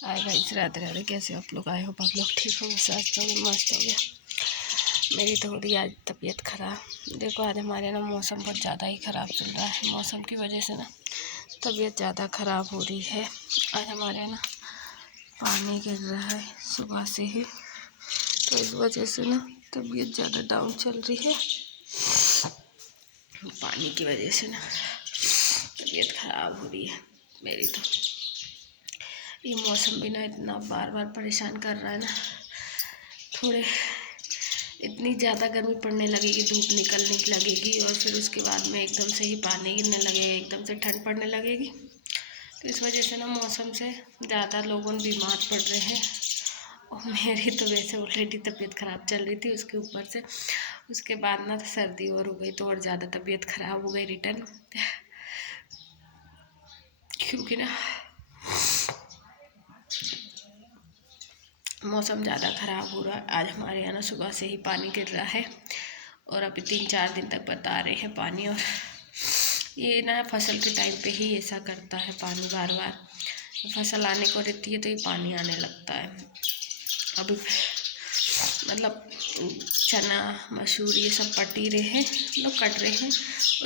Hi guys, Radhe Radhe. कैसे आप लोग? आए हो आप लोग ठीक हो, मस्त हो गए, मस्त हो गए। मेरी तो हो रही है आज तबीयत ख़राब। देखो आज हमारे यहाँ ना मौसम बहुत ज़्यादा ही ख़राब चल रहा है। मौसम की वजह से ना तबीयत ज़्यादा ख़राब हो रही है। आज हमारे यहाँ ना पानी गिर रहा है सुबह से ही, तो इस वजह से ना तबीयत ज़्यादा डाउन चल रही है। पानी की वजह से ना तबीयत ख़राब हो रही है मेरी तो। ये मौसम भी ना इतना बार बार परेशान कर रहा है ना। थोड़े इतनी ज़्यादा गर्मी पड़ने लगेगी, धूप निकलने लगेगी और फिर उसके बाद में एकदम से ही पानी गिरने लगेगा, एकदम से ठंड पड़ने लगेगी। तो इस वजह से ना मौसम से ज़्यादा लोग बीमार पड़ रहे हैं। और मेरी तो वैसे ऑलरेडी तबीयत ख़राब चल रही थी, उसके ऊपर से उसके बाद ना सर्दी और हो गई, तो और ज़्यादा तबीयत ख़राब हो गई रिटर्न। क्योंकि ना मौसम ज़्यादा ख़राब हो रहा है। आज हमारे यहाँ ना सुबह से ही पानी गिर रहा है और अभी 3-4 दिन तक बता रहे हैं पानी। और ये ना फसल के टाइम पे ही ऐसा करता है, पानी बार बार फसल आने को रहती है तो ये पानी आने लगता है। अभी मतलब चना मसूर ये सब पट ही रहे हैं, मतलब कट रहे हैं।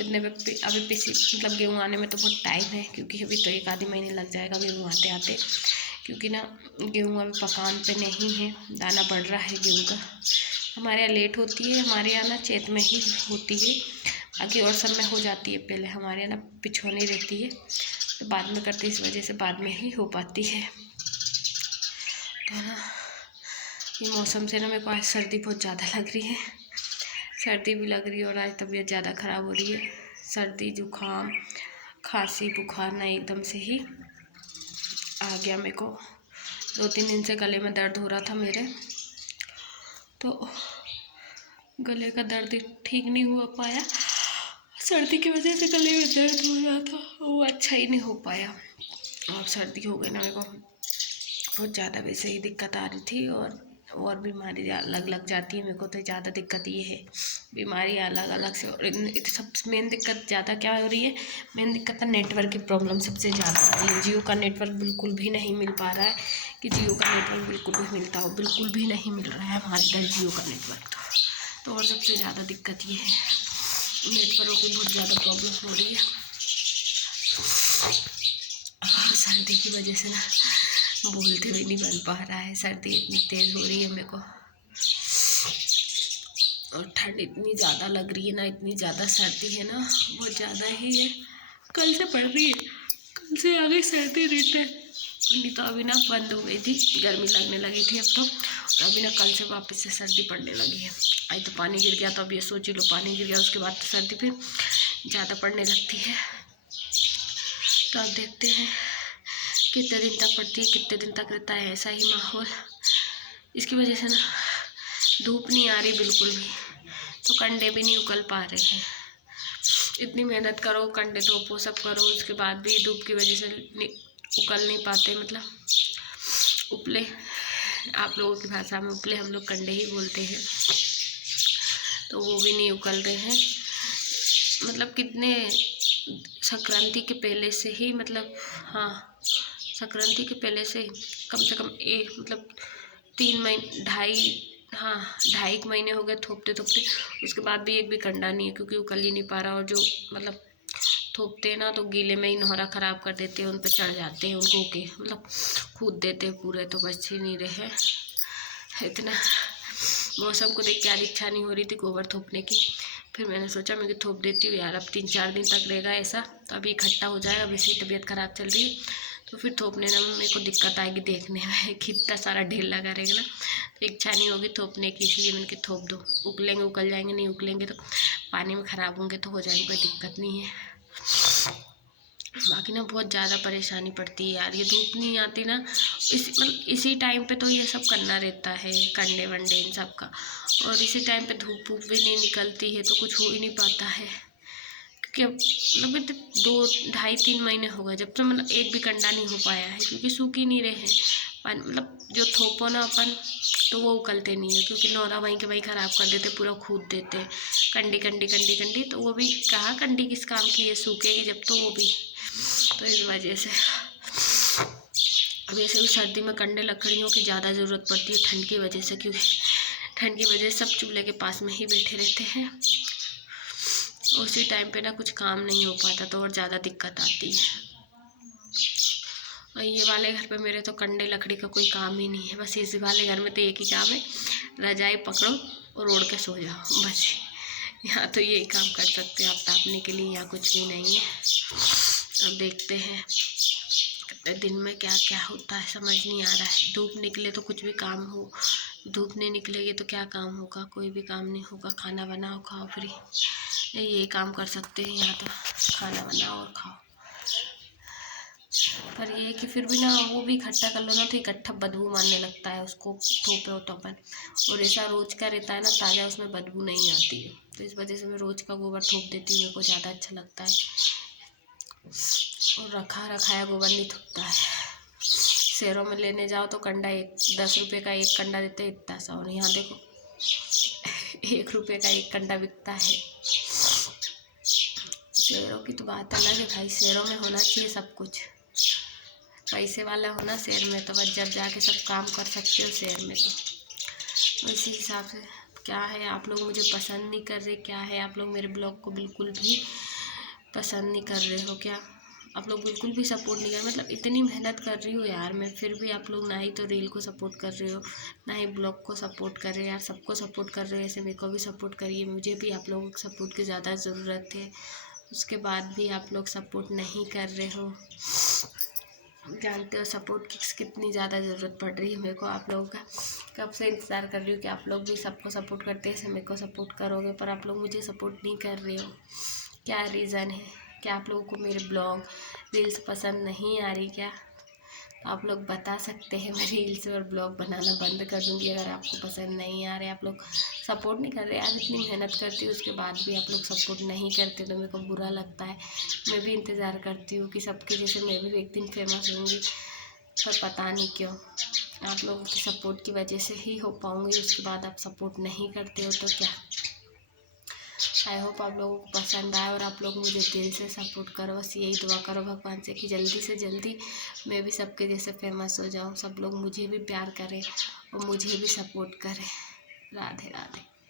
इतने में अभी मतलब गेहूँ आने में तो बहुत टाइम है, क्योंकि अभी तो 1 आधी महीने लग जाएगा गेहूँ आते आते। क्योंकि ना गेहूँ अभी पकान पे नहीं है, दाना बढ़ रहा है गेहूँ का। हमारे यहाँ लेट होती है, हमारे यहाँ ना चैत में ही होती है, बाकी और सब में हो जाती है पहले। हमारे यहाँ ना पिछोनी रहती है तो बाद में करती है, इस वजह से बाद में ही हो पाती है। तो ना ये मौसम से ना मेरे को आज सर्दी बहुत ज़्यादा लग रही है, सर्दी भी लग रही है और आज तबीयत ज़्यादा ख़राब हो रही है। सर्दी जुकाम खांसी बुखार ना एकदम से ही आ गया मेरे को। 2-3 दिन से गले में दर्द हो रहा था मेरे, तो गले का दर्द ठीक नहीं हो पाया। सर्दी की वजह से गले में दर्द हो रहा था, वो अच्छा ही नहीं हो पाया। अब सर्दी हो गई ना, मेरे को बहुत ज़्यादा वैसे ही दिक्कत आ रही थी। और बीमारी अलग लग जाती है मेरे को, तो ज़्यादा दिक्कत ये है, बीमारी अलग अलग से। और सब मेन दिक्कत ज़्यादा क्या हो रही है, मेन दिक्कत है नेटवर्क की प्रॉब्लम सबसे ज़्यादा आ रही है। जियो का नेटवर्क बिल्कुल भी नहीं मिल पा रहा है, कि जियो का नेटवर्क बिल्कुल भी मिलता हो, बिल्कुल भी नहीं मिल रहा है हमारे इधर जियो का नेटवर्क। तो और सबसे ज़्यादा दिक्कत ये है, नेटवर्क की बहुत ज़्यादा प्रॉब्लम हो रही है। सर्दी की वजह से ना बोलते हुए नहीं बन पा रहा है, सर्दी इतनी तेज़ हो रही है मेरे को, और ठंड इतनी ज़्यादा लग रही है ना, इतनी ज़्यादा सर्दी है ना, बहुत ज़्यादा ही है। कल से पड़ रही है, कल से आ गई सर्दी रिटर्न। नहीं तो अभी ना बंद हो गई थी, गर्मी लगने लगी थी अब तो, और अभी ना कल से वापस से सर्दी पड़ने लगी है। आज तो पानी गिर गया, तो अब ये सोच लो पानी गिर गया, उसके बाद तो सर्दी फिर ज़्यादा पड़ने लगती है। तो अब देखते हैं कितने दिन तक पड़ती है, कितने दिन तक रहता है ऐसा ही माहौल। इसकी वजह से ना धूप नहीं आ रही बिल्कुल भी, तो कंडे भी नहीं उगल पा रहे हैं। इतनी मेहनत करो, कंडे धोपो सब करो, उसके बाद भी धूप की वजह से उगल नहीं पाते। मतलब उपले, आप लोगों की भाषा में उपले, हम लोग कंडे ही बोलते हैं, तो वो भी नहीं उगल रहे हैं। मतलब कितने संक्रांति के पहले से ही, मतलब हाँ संक्रांति के पहले से कम से कम मतलब 3 महीने 2.5 महीने हो गए थोपते थोपते, उसके बाद भी एक भी कंडा नहीं है, क्योंकि उगल ही नहीं पा रहा। और जो मतलब थोपते हैं ना, तो गीले में ही नोहरा ख़राब कर देते हैं, उन पर चढ़ जाते हैं, उनको के मतलब कूद देते हैं पूरे, तो बच ही नहीं रहे। इतना मौसम को देख के आज इच्छा नहीं हो रही थी गोबर थोपने की, फिर मैंने सोचा मैं कि थोप देती हूँ यार, अब 3-4 दिन तक रहेगा ऐसा, तो अभी इकट्ठा हो जाएगा। वैसे ही तबीयत ख़राब चल रही है, तो फिर थोपने में मेरे को दिक्कत आएगी, देखने में कितना सारा ढेर लगा रहेगा ना, तो इच्छा नहीं होगी थोपने की, इसलिए मैंने कि थोप दो। उगलेंगे उगल जाएंगे, नहीं उगलेंगे तो पानी में ख़राब होंगे तो हो जाएंगे, कोई दिक्कत नहीं है। बाकी ना बहुत ज़्यादा परेशानी पड़ती है यार, ये धूप नहीं आती ना, इसी टाइम पे तो ये सब करना रहता है, कंडे वंडे इन सब का। और इसी टाइम पे धूप वूप भी नहीं निकलती है, तो कुछ हो ही नहीं पाता है। क्योंकि अब मतलब 2-2.5-3 महीने हो गए जब तक मतलब एक भी कंडा नहीं हो पाया है, क्योंकि सूख ही नहीं रहे हैं। मतलब जो थोपो ना अपन, तो वो उगलते नहीं है, क्योंकि नौरा वहीं के वहीं ख़राब कर देते, पूरा खूद देते कंडी कंडी कंडी कंडी, तो वो भी कहाँ कंडी किस काम की है, सूखेगी जब, तो वो भी। तो इस वजह से वैसे भी सर्दी में कंडे लकड़ियों की ज़्यादा ज़रूरत पड़ती है ठंड की वजह से, क्योंकि ठंड की वजह से सब चूल्हे के पास में ही बैठे रहते हैं। उसी टाइम पे ना कुछ काम नहीं हो पाता तो और ज़्यादा दिक्कत आती है। और ये वाले घर पे मेरे तो कंडे लकड़ी का कोई काम ही नहीं है। बस इस वाले घर में तो एक ही काम है, रजाई पकड़ो और ओढ़ के सो जाओ बस। यहाँ तो यही काम कर सकते हो आप तापने के लिए, यहाँ कुछ भी नहीं है। अब देखते हैं कितने दिन में क्या क्या होता है, समझ नहीं आ रहा है। धूप निकले तो कुछ भी काम हो, धूप नहीं निकलेगी तो क्या काम होगा, कोई भी काम नहीं होगा। खाना बनाओ खाओ फ्री, यही काम कर सकते हैं यहाँ तो, खाना बनाओ और खाओ। पर ये कि फिर भी ना वो भी इकट्ठा कर लो ना तो इकट्ठा बदबू मारने लगता है, उसको थोपे हो तो अपन। और ऐसा रोज का रहता है ना ताज़ा, उसमें बदबू नहीं आती है, तो इस वजह से मैं रोज का गोबर थोप देती हूँ, मेरे को ज़्यादा अच्छा लगता है। और रखा रखाया गोबर नहीं थोपता है। शहरों में लेने जाओ तो कंडा 10 रुपये का एक कंडा देते हैं इतना सा, और यहाँ देखो 1 रुपये का एक कंडा बिकता है। शहरों की तो बात अलग है भाई, शहरों में होना चाहिए सब कुछ, पैसे वाला होना शहर में, तो बस जब जाके सब काम कर सकते हो शहर में। तो इसी हिसाब से क्या है, आप लोग मुझे पसंद नहीं कर रहे, क्या है आप लोग मेरे ब्लॉग को बिल्कुल भी पसंद नहीं कर रहे हो क्या? आप लोग बिल्कुल भी सपोर्ट नहीं कर, मतलब इतनी मेहनत कर रही हूँ यार मैं, फिर भी आप लोग ना ही तो रील को सपोर्ट कर रहे हो, ना ही ब्लॉग को सपोर्ट कर रहे हो। यार सबको सपोर्ट कर रहे हो, ऐसे मेरे को भी सपोर्ट करिए, मुझे भी आप लोगों के सपोर्ट की ज़्यादा ज़रूरत है। उसके बाद भी आप लोग सपोर्ट नहीं कर रहे हो। जानते हो सपोर्ट की कितनी ज़्यादा ज़रूरत पड़ रही है मेरे को आप लोगों का। कब से इंतज़ार कर रही हूँ कि आप लोग भी सबको सपोर्ट करते हैं, ऐसे मेरे को सपोर्ट करोगे, पर आप लोग मुझे सपोर्ट नहीं कर रहे हो। क्या रीज़न है? क्या आप लोगों को मेरे ब्लॉग रील्स पसंद नहीं आ रही क्या? तो आप लोग बता सकते हैं, मैं रील्स और ब्लॉग बनाना बंद कर दूँगी अगर आपको पसंद नहीं आ रहे। आप लोग सपोर्ट नहीं कर रहे यार, इतनी मेहनत करती हूँ उसके बाद भी आप लोग सपोर्ट नहीं करते तो मेरे को बुरा लगता है। मैं भी इंतज़ार करती हूँ कि सबके जैसे मैं भी एक दिन फेमस होंगी, पर पता नहीं क्यों आप लोगों की सपोर्ट की वजह से ही हो पाऊँगी, उसके बाद आप सपोर्ट नहीं करते हो तो क्या। आई होप आप लोगों को पसंद आए और आप लोग मुझे दिल से सपोर्ट करो, बस यही दुआ करो भगवान से कि जल्दी से जल्दी मैं भी सबके जैसे फेमस हो जाऊँ, सब लोग मुझे भी प्यार करें और मुझे भी सपोर्ट करें। राधे राधे।